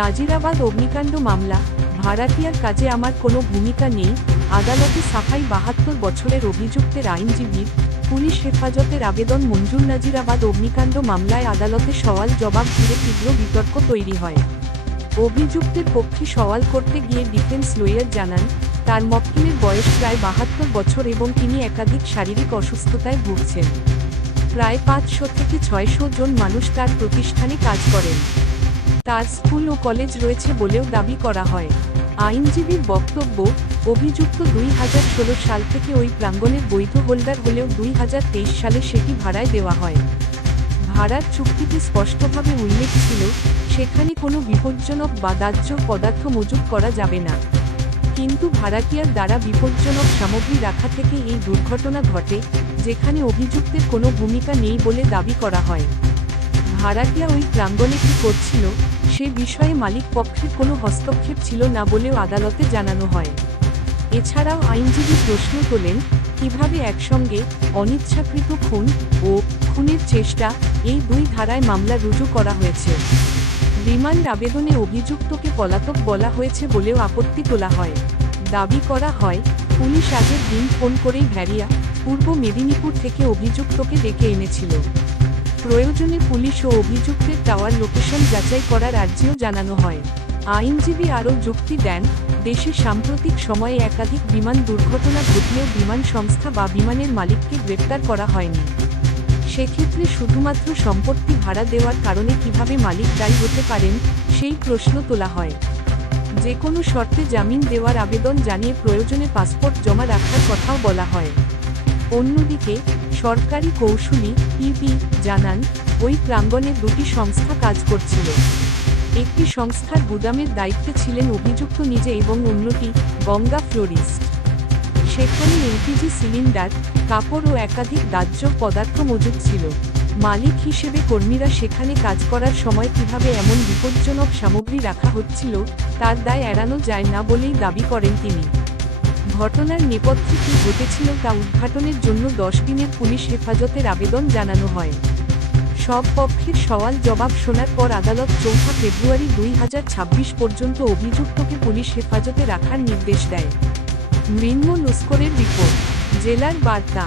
নাজিরাবাদ অগ্নিকাণ্ড মামলা, ভাড়াটিয়ার কাজে আমার কোনো ভূমিকা নেই, আদালতে সাফাই। ৭২ বছরের অভিযুক্তের আইনজীবীর পুলিশ হেফাজতের আবেদন মঞ্জুর। নাজিরাবাদ অগ্নিকাণ্ড মামলায় আদালতে সওয়াল জবাব ঘিরে তীব্র বিতর্ক তৈরি হয়। অভিযুক্তের পক্ষে সওয়াল করতে গিয়ে ডিফেন্স লয়ার জানান, তার মক্কেলের বয়স প্রায় ৭২ বছর এবং তিনি একাধিক শারীরিক অসুস্থতায় ভুগছেন। প্রায় ৫০০ থেকে ৬০০ জন মানুষ তার প্রতিষ্ঠানে কাজ করেন। তার স্কুল ও কলেজ রয়েছে বলেও দাবি করা হয়। আইনজীবীর বক্তব্য, অভিযুক্ত ২০১৬ সাল থেকে ওই প্রাঙ্গণের বৈধ হোল্ডার হলেও ২০২৩ সালে সেটি ভাড়ায় দেওয়া হয়। ভাড়ার চুক্তিতে স্পষ্টভাবে উল্লেখ ছিল, সেখানে কোনো বিপজ্জনক বা দাহ্য পদার্থ মজুত করা যাবে না। কিন্তু ভাড়াটিয়ার দ্বারা বিপজ্জনক সামগ্রী রাখা থেকে এই দুর্ঘটনা ঘটে, যেখানে অভিযুক্তের কোনো ভূমিকা নেই বলে দাবি করা হয়। ভাড়াটিয়া ওই প্রাঙ্গণে কী করছিল, সে বিষয়ে মালিক পক্ষের কোনো হস্তক্ষেপ ছিল না বলেও আদালতে জানানো হয়। এছাড়াও আইনজীবী প্রশ্ন তোলেন, কিভাবে একসঙ্গে অনিচ্ছাকৃত খুন ও খুনের চেষ্টা, এই দুই ধারায় মামলা রুজু করা হয়েছে। রিমান্ড আবেদনে অভিযুক্তকে পলাতক বলা হয়েছে বলেও আপত্তি তোলা হয়। দাবি করা হয়, পুলিশ আগের দিন ফোন করেই ভ্যারিয়া, পূর্ব মেদিনীপুর থেকে অভিযুক্তকে ডেকে এনেছিল। প্রয়োজনে পুলিশ ও অভিযুক্তের টাওয়ার লোকেশন যাচাই করার আর্জিও জানানো হয়। আইনজীবী আরও যুক্তি দেন, দেশে সাম্প্রতিক সময়ে একাধিক বিমান দুর্ঘটনা ঘটলেও বিমান সংস্থা বা বিমানের মালিককে গ্রেপ্তার করা হয়নি। সেক্ষেত্রে শুধুমাত্র সম্পত্তি ভাড়া দেওয়ার কারণে কিভাবে মালিক দায়ী হতে পারেন, সেই প্রশ্ন তোলা হয়। যে কোনো শর্তে জামিন দেওয়ার আবেদন জানিয়ে প্রয়োজনে পাসপোর্ট জমা রাখার কথাও বলা হয়। অন্যদিকে সরকারি কৌঁসুলি পিপি জানান, ওই প্রাঙ্গণে দুটি সংস্থা কাজ করছিল। একটি সংস্থার গুদামের দায়িত্বে ছিলেন অভিযুক্ত নিজে এবং অন্যটি গঙ্গা ফ্লোরিস্ট। সেখানে এলপিজি সিলিন্ডার, কাপড় ও একাধিক দাহ্য পদার্থ মজুদ ছিল। মালিক হিসেবে কর্মীরা সেখানে কাজ করার সময় কিভাবে এমন বিপজ্জনক সামগ্রী রাখা হচ্ছিল, তার দায় এড়ানো যায় না বলেই দাবি করেন তিনি। ঘটনার নেপথ্যে কী ঘটেছিল তা উদ্ঘাটনের জন্য ১০ দিনের পুলিশ হেফাজতের আবেদন জানানো হয়। সব পক্ষের সওয়াল জবাব শোনার পর আদালত ৪ ফেব্রুয়ারি ২০২৬ পর্যন্ত অভিযুক্তকে পুলিশ হেফাজতে রাখার নির্দেশ দেয়। মৃন্ময় লস্করের রিপোর্ট, জেলার বার্তা।